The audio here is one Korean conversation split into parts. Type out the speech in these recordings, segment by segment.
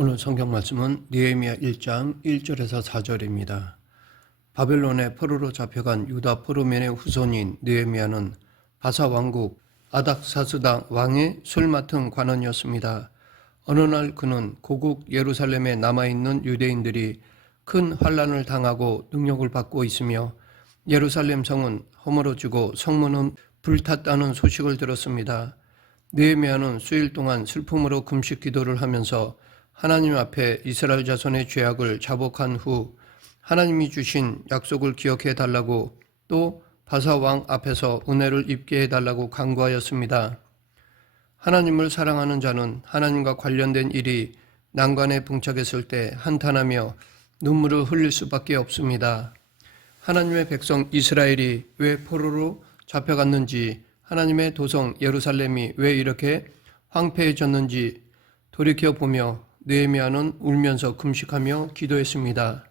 오늘 성경 말씀은 느헤미야 1장 1절에서 4절입니다. 바벨론의 포로로 잡혀간 유다 포로민의 후손인 느헤미야는 바사 왕국 아닥사스다 왕의 술 맡은 관원이었습니다. 어느 날 그는 고국 예루살렘에 남아있는 유대인들이 큰 환난을 당하고 능력을 받고 있으며 예루살렘 성은 허물어지고 성문은 불탔다는 소식을 들었습니다. 느헤미야는 수일 동안 슬픔으로 금식 기도를 하면서 하나님 앞에 이스라엘 자손의 죄악을 자복한 후 하나님이 주신 약속을 기억해 달라고 또 바사 왕 앞에서 은혜를 입게 해달라고 간구하였습니다. 하나님을 사랑하는 자는 하나님과 관련된 일이 난관에 봉착했을 때 한탄하며 눈물을 흘릴 수밖에 없습니다. 하나님의 백성 이스라엘이 왜 포로로 잡혀갔는지, 하나님의 도성 예루살렘이 왜 이렇게 황폐해졌는지 돌이켜보며 느헤미야는 울면서 금식하며 기도했습니다.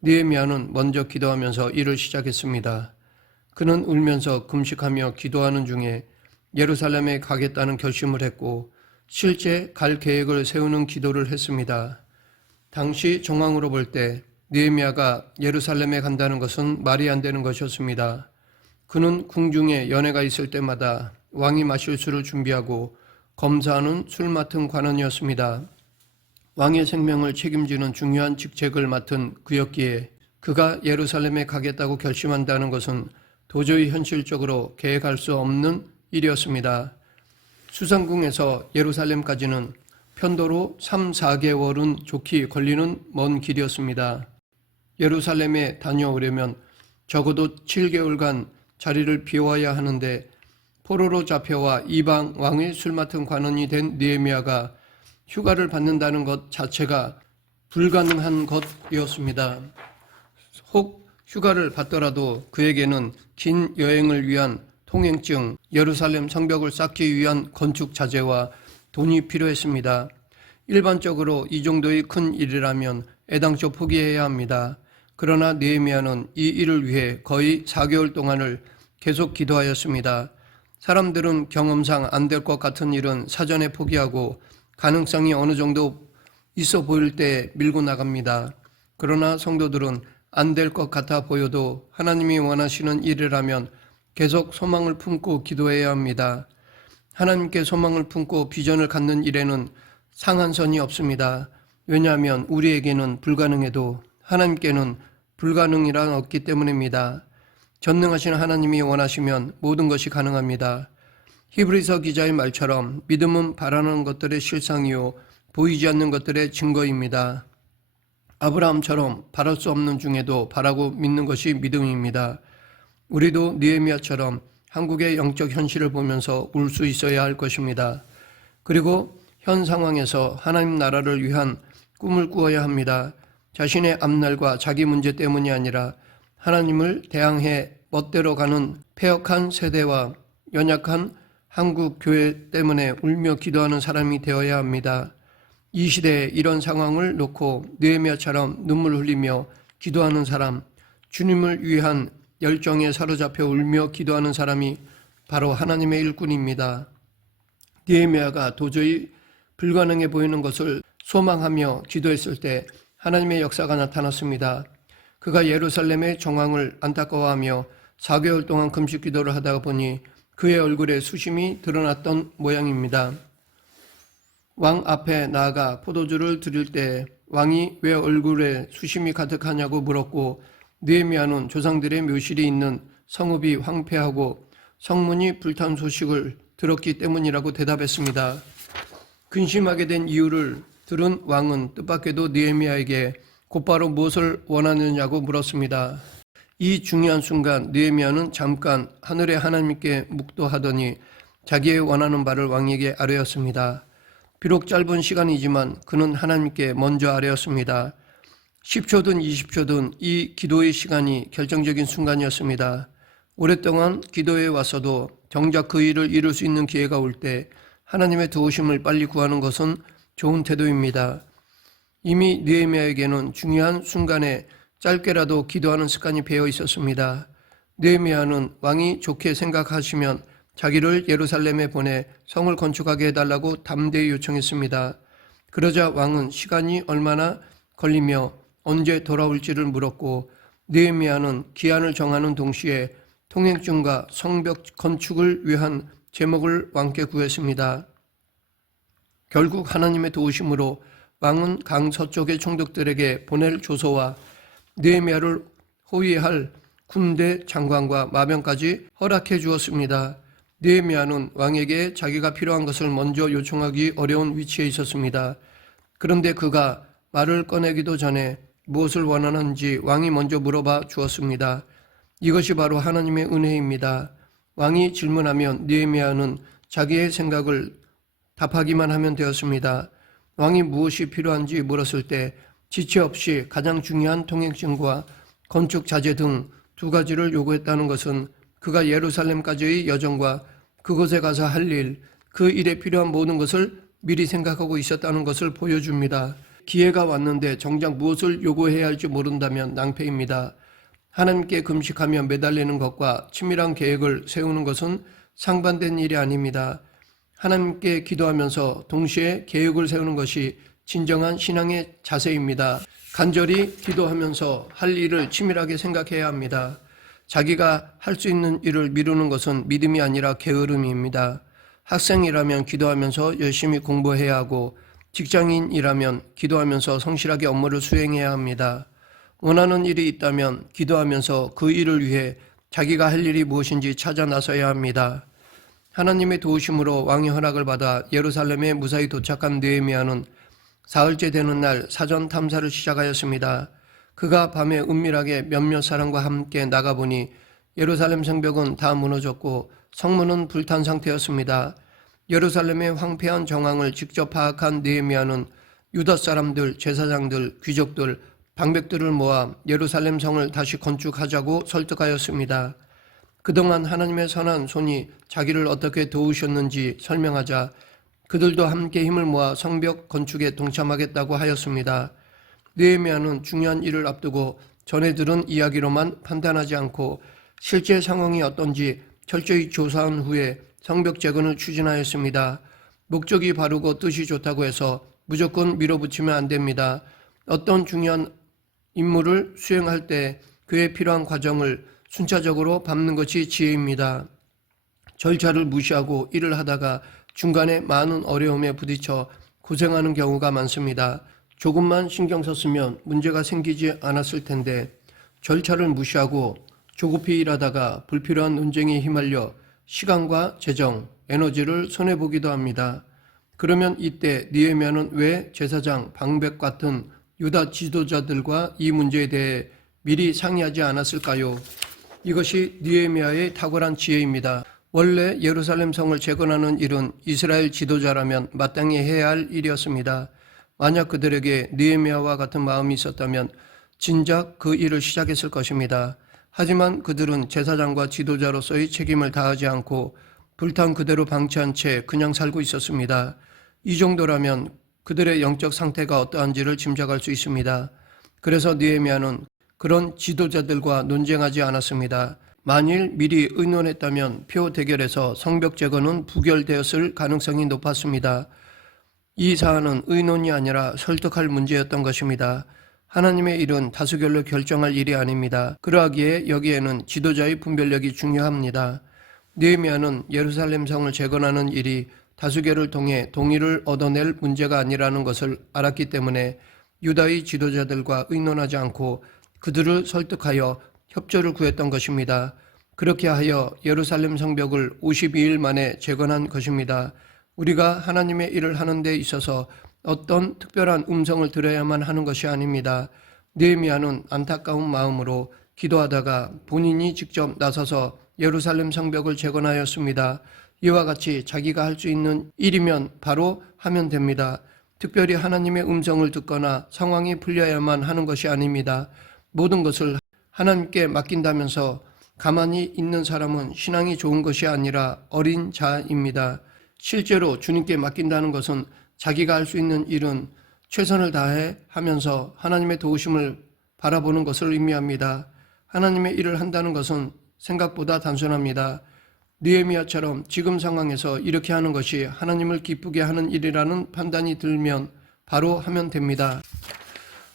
느헤미야는 먼저 기도하면서 일을 시작했습니다. 그는 울면서 금식하며 기도하는 중에 예루살렘에 가겠다는 결심을 했고 실제 갈 계획을 세우는 기도를 했습니다. 당시 정황으로 볼 때 느헤미야가 예루살렘에 간다는 것은 말이 안 되는 것이었습니다. 그는 궁중에 연회가 있을 때마다 왕이 마실 술을 준비하고 검사하는 술 맡은 관원이었습니다. 왕의 생명을 책임지는 중요한 직책을 맡은 그였기에 그가 예루살렘에 가겠다고 결심한다는 것은 도저히 현실적으로 계획할 수 없는 일이었습니다. 수상궁에서 예루살렘까지는 편도로 3-4개월은 좋게 걸리는 먼 길이었습니다. 예루살렘에 다녀오려면 적어도 7개월간 자리를 비워야 하는데 포로로 잡혀와 이방 왕의 술 맡은 관원이 된 느헤미야가 휴가를 받는다는 것 자체가 불가능한 것이었습니다. 혹 휴가를 받더라도 그에게는 긴 여행을 위한 통행증, 예루살렘 성벽을 쌓기 위한 건축 자재와 돈이 필요했습니다. 일반적으로 이 정도의 큰 일이라면 애당초 포기해야 합니다. 그러나 느헤미야는 이 일을 위해 거의 4개월 동안을 계속 기도하였습니다. 사람들은 경험상 안 될 것 같은 일은 사전에 포기하고 가능성이 어느 정도 있어 보일 때 밀고 나갑니다. 그러나 성도들은 안 될 것 같아 보여도 하나님이 원하시는 일이라면 계속 소망을 품고 기도해야 합니다. 하나님께 소망을 품고 비전을 갖는 일에는 상한선이 없습니다. 왜냐하면 우리에게는 불가능해도 하나님께는 불가능이란 없기 때문입니다. 전능하신 하나님이 원하시면 모든 것이 가능합니다. 히브리서 기자의 말처럼 믿음은 바라는 것들의 실상이요 보이지 않는 것들의 증거입니다. 아브라함처럼 바랄 수 없는 중에도 바라고 믿는 것이 믿음입니다. 우리도 느헤미야처럼 한국의 영적 현실을 보면서 울 수 있어야 할 것입니다. 그리고 현 상황에서 하나님 나라를 위한 꿈을 꾸어야 합니다. 자신의 앞날과 자기 문제 때문이 아니라 하나님을 대항해 멋대로 가는 패역한 세대와 연약한 한국 교회 때문에 울며 기도하는 사람이 되어야 합니다. 이 시대에 이런 상황을 놓고 느헤미야처럼 눈물 흘리며 기도하는 사람, 주님을 위한 열정에 사로잡혀 울며 기도하는 사람이 바로 하나님의 일꾼입니다. 느헤미야가 도저히 불가능해 보이는 것을 소망하며 기도했을 때 하나님의 역사가 나타났습니다. 그가 예루살렘의 정황을 안타까워하며 4개월 동안 금식 기도를 하다가 보니 그의 얼굴에 수심이 드러났던 모양입니다. 왕 앞에 나아가 포도주를 드릴 때 왕이 왜 얼굴에 수심이 가득하냐고 물었고 느헤미야는 조상들의 묘실이 있는 성읍이 황폐하고 성문이 불탄 소식을 들었기 때문이라고 대답했습니다. 근심하게 된 이유를 들은 왕은 뜻밖에도 느헤미야에게 곧바로 무엇을 원하느냐고 물었습니다. 이 중요한 순간 느헤미야는 잠깐 하늘의 하나님께 묵도하더니 자기의 원하는 바를 왕에게 아뢰었습니다. 비록 짧은 시간이지만 그는 하나님께 먼저 아뢰었습니다. 10초든 20초든 이 기도의 시간이 결정적인 순간이었습니다. 오랫동안 기도해 왔어도 정작 그 일을 이룰 수 있는 기회가 올 때 하나님의 도우심을 빨리 구하는 것은 좋은 태도입니다. 이미 느헤미야에게는 중요한 순간에 짧게라도 기도하는 습관이 배어 있었습니다. 느헤미야는 왕이 좋게 생각하시면 자기를 예루살렘에 보내 성을 건축하게 해달라고 담대히 요청했습니다. 그러자 왕은 시간이 얼마나 걸리며 언제 돌아올지를 물었고, 느헤미야는 기한을 정하는 동시에 통행증과 성벽 건축을 위한 제목을 왕께 구했습니다. 결국 하나님의 도우심으로 왕은 강 서쪽의 총독들에게 보낼 조서와 느헤미야를 호위할 군대 장관과 마병까지 허락해 주었습니다. 느헤미야는 왕에게 자기가 필요한 것을 먼저 요청하기 어려운 위치에 있었습니다. 그런데 그가 말을 꺼내기도 전에 무엇을 원하는지 왕이 먼저 물어봐 주었습니다. 이것이 바로 하나님의 은혜입니다. 왕이 질문하면 느헤미야는 자기의 생각을 답하기만 하면 되었습니다. 왕이 무엇이 필요한지 물었을 때 지체 없이 가장 중요한 통행증과 건축 자재 등 2가지를 요구했다는 것은 그가 예루살렘까지의 여정과 그곳에 가서 할 일, 그 일에 필요한 모든 것을 미리 생각하고 있었다는 것을 보여줍니다. 기회가 왔는데 정작 무엇을 요구해야 할지 모른다면 낭패입니다. 하나님께 금식하며 매달리는 것과 치밀한 계획을 세우는 것은 상반된 일이 아닙니다. 하나님께 기도하면서 동시에 계획을 세우는 것이 진정한 신앙의 자세입니다. 간절히 기도하면서 할 일을 치밀하게 생각해야 합니다. 자기가 할 수 있는 일을 미루는 것은 믿음이 아니라 게으름입니다. 학생이라면 기도하면서 열심히 공부해야 하고, 직장인이라면 기도하면서 성실하게 업무를 수행해야 합니다. 원하는 일이 있다면 기도하면서 그 일을 위해 자기가 할 일이 무엇인지 찾아 나서야 합니다. 하나님의 도우심으로 왕의 허락을 받아 예루살렘에 무사히 도착한 느헤미야는 사흘째 되는 날 사전 탐사를 시작하였습니다. 그가 밤에 은밀하게 몇몇 사람과 함께 나가보니 예루살렘 성벽은 다 무너졌고 성문은 불탄 상태였습니다. 예루살렘의 황폐한 정황을 직접 파악한 느헤미야는 유다 사람들, 제사장들, 귀족들, 방백들을 모아 예루살렘 성을 다시 건축하자고 설득하였습니다. 그동안 하나님의 선한 손이 자기를 어떻게 도우셨는지 설명하자 그들도 함께 힘을 모아 성벽 건축에 동참하겠다고 하였습니다. 느헤미야는 중요한 일을 앞두고 전해 들은 이야기로만 판단하지 않고 실제 상황이 어떤지 철저히 조사한 후에 성벽 재건을 추진하였습니다. 목적이 바르고 뜻이 좋다고 해서 무조건 밀어붙이면 안 됩니다. 어떤 중요한 임무를 수행할 때 그에 필요한 과정을 순차적으로 밟는 것이 지혜입니다. 절차를 무시하고 일을 하다가 중간에 많은 어려움에 부딪혀 고생하는 경우가 많습니다. 조금만 신경 썼으면 문제가 생기지 않았을 텐데 절차를 무시하고 조급히 일하다가 불필요한 논쟁에 휘말려 시간과 재정, 에너지를 손해보기도 합니다. 그러면 이때 느헤미야는 왜 제사장, 방백 같은 유다 지도자들과 이 문제에 대해 미리 상의하지 않았을까요? 이것이 느헤미야의 탁월한 지혜입니다. 원래 예루살렘 성을 재건하는 일은 이스라엘 지도자라면 마땅히 해야 할 일이었습니다. 만약 그들에게 느헤미야와 같은 마음이 있었다면 진작 그 일을 시작했을 것입니다. 하지만 그들은 제사장과 지도자로서의 책임을 다하지 않고 불탄 그대로 방치한 채 그냥 살고 있었습니다. 이 정도라면 그들의 영적 상태가 어떠한지를 짐작할 수 있습니다. 그래서 느헤미야는 그런 지도자들과 논쟁하지 않았습니다. 만일 미리 의논했다면 표 대결에서 성벽 재건은 부결되었을 가능성이 높았습니다. 이 사안은 의논이 아니라 설득할 문제였던 것입니다. 하나님의 일은 다수결로 결정할 일이 아닙니다. 그러하기에 여기에는 지도자의 분별력이 중요합니다. 느헤미야는 예루살렘 성을 재건하는 일이 다수결을 통해 동의를 얻어낼 문제가 아니라는 것을 알았기 때문에 유다의 지도자들과 의논하지 않고 그들을 설득하여 협조를 구했던 것입니다. 그렇게 하여 예루살렘 성벽을 52일 만에 재건한 것입니다. 우리가 하나님의 일을 하는 데 있어서 어떤 특별한 음성을 들어야만 하는 것이 아닙니다. 느헤미야는 안타까운 마음으로 기도하다가 본인이 직접 나서서 예루살렘 성벽을 재건하였습니다. 이와 같이 자기가 할 수 있는 일이면 바로 하면 됩니다. 특별히 하나님의 음성을 듣거나 상황이 풀려야만 하는 것이 아닙니다. 모든 것을 하나님께 맡긴다면서 가만히 있는 사람은 신앙이 좋은 것이 아니라 어린 자입니다. 실제로 주님께 맡긴다는 것은 자기가 할 수 있는 일은 최선을 다해 하면서 하나님의 도우심을 바라보는 것을 의미합니다. 하나님의 일을 한다는 것은 생각보다 단순합니다. 느헤미야처럼 지금 상황에서 이렇게 하는 것이 하나님을 기쁘게 하는 일이라는 판단이 들면 바로 하면 됩니다.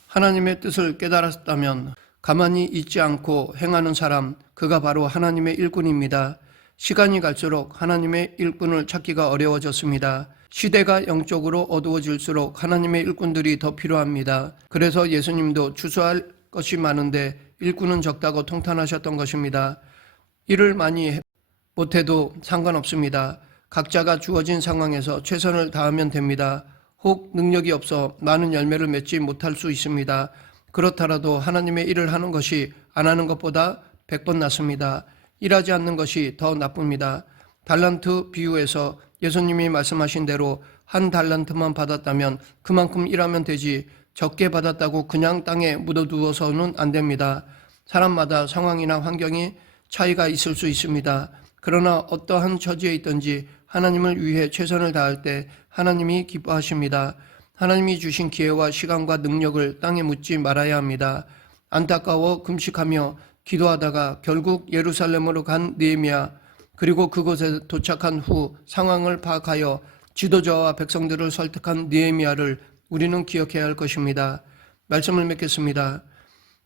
하나님의 뜻을 깨달았다면 가만히 있지 않고 행하는 사람, 그가 바로 하나님의 일꾼입니다. 시간이 갈수록 하나님의 일꾼을 찾기가 어려워졌습니다. 시대가 영적으로 어두워질수록 하나님의 일꾼들이 더 필요합니다. 그래서 예수님도 추수할 것이 많은데 일꾼은 적다고 통탄하셨던 것입니다. 일을 많이 못해도 상관없습니다. 각자가 주어진 상황에서 최선을 다하면 됩니다. 혹 능력이 없어 많은 열매를 맺지 못할 수 있습니다. 그렇더라도 하나님의 일을 하는 것이 안 하는 것보다 100번 낫습니다. 일하지 않는 것이 더 나쁩니다. 달란트 비유에서 예수님이 말씀하신 대로 한 달란트만 받았다면 그만큼 일하면 되지, 적게 받았다고 그냥 땅에 묻어두어서는 안 됩니다. 사람마다 상황이나 환경이 차이가 있을 수 있습니다. 그러나 어떠한 처지에 있든지 하나님을 위해 최선을 다할 때 하나님이 기뻐하십니다. 하나님이 주신 기회와 시간과 능력을 땅에 묻지 말아야 합니다. 안타까워 금식하며 기도하다가 결국 예루살렘으로 간 느헤미야, 그리고 그곳에 도착한 후 상황을 파악하여 지도자와 백성들을 설득한 느헤미야를 우리는 기억해야 할 것입니다. 말씀을 맺겠습니다.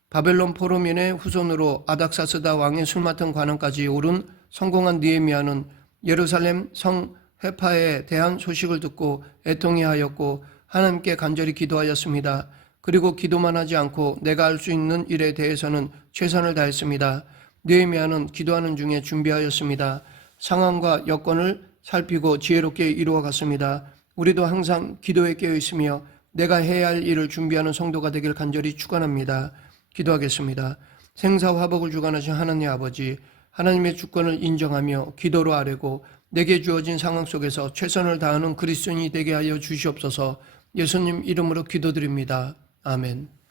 바벨론 포로민의 후손으로 아닥사스다 왕의 술 맡은 관원까지 오른 성공한 느헤미야는 예루살렘 성 회파에 대한 소식을 듣고 애통해하였고 하나님께 간절히 기도하였습니다. 그리고 기도만 하지 않고 내가 할 수 있는 일에 대해서는 최선을 다했습니다. 느헤미야는 기도하는 중에 준비하였습니다. 상황과 여건을 살피고 지혜롭게 이루어갔습니다. 우리도 항상 기도에 깨어 있으며 내가 해야 할 일을 준비하는 성도가 되길 간절히 축원합니다. 기도하겠습니다. 생사화복을 주관하신 하나님 아버지, 하나님의 주권을 인정하며 기도로 아뢰고 내게 주어진 상황 속에서 최선을 다하는 그리스도인이 되게 하여 주시옵소서. 예수님 이름으로 기도드립니다. 아멘.